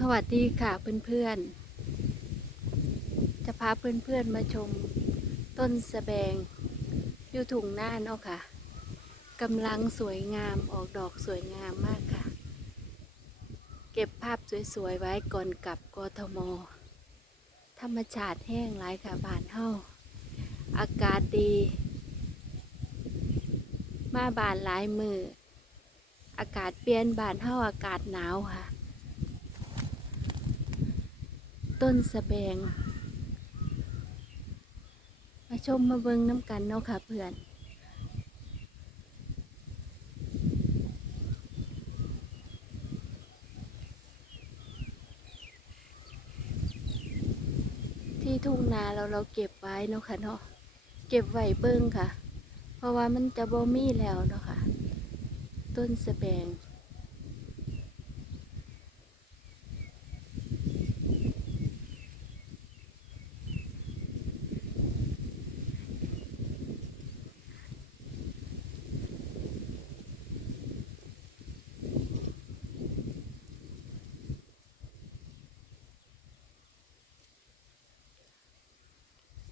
สวัสดีค่ะเพื่อนๆ จะพาเพื่อนๆมาชมต้นสะแบงอยู่ถุงหน้าเนาะค่ะกำลังสวยงามออกดอกสวยงามมากค่ะ เก็บภาพสวยๆไว้ก่อนกลับกทม ธรรมชาติแห้งหลายค่ะบานเฮาอากาศดี มาบานหลายมืออากาศเปลี่ยนบานเฮาอากาศหนาวค่ะ ต้นสะแบง มาชมมาเบิงน้ำกันเนาะค่ะเพื่อนที่ทุ่งนาเราเราเก็บไว้เนาะค่ะเนาะเก็บไว้เบิ้งค่ะ เพราะว่ามันจะบ่มีแล้วเนาะค่ะ ต้นสแบง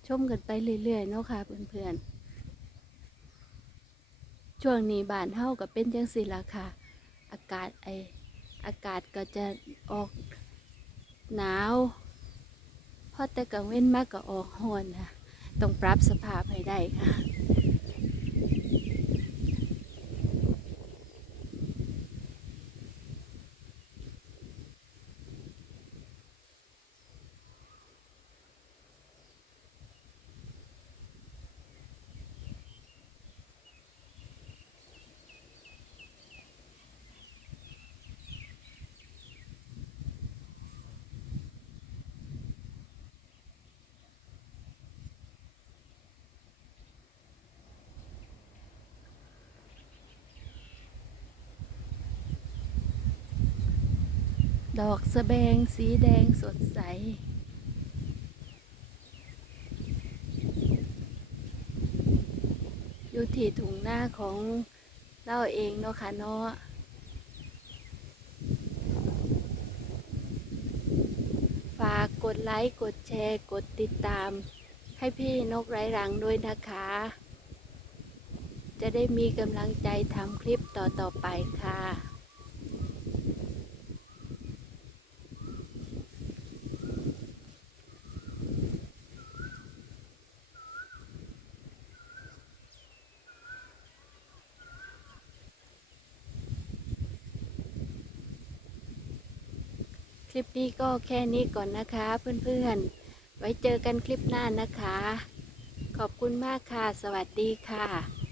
ชมกันไปเรื่อยๆเนาะค่ะเพื่อนๆ ช่วงนี้บ้านเฮากับเป็นจังสี่ละค่ะ อากาศไออากาศก็จะออกหนาวพอแต่กังเว้นมากก็ออกห้อนค่ะ ต้องปรับสภาพให้ได้ค่ะ ดอกสะแบงสีแดงสดใส อยู่ที่ถุงหน้าของเราเองเนาะค่ะเนาะฝากกดไลค์ กดแชร์ กดติดตาม ให้พี่นกไร้รังด้วยนะคะ จะได้มีกำลังใจทำคลิปต่อ ๆ ไปค่ะ ค ลิปนี้ก็แค่นี้ก่อนนะคะ เพื่อนๆ ไว้เจอกันคลิปหน้านะคะ ขอบคุณมากค่ะ สวัสดีค่ะ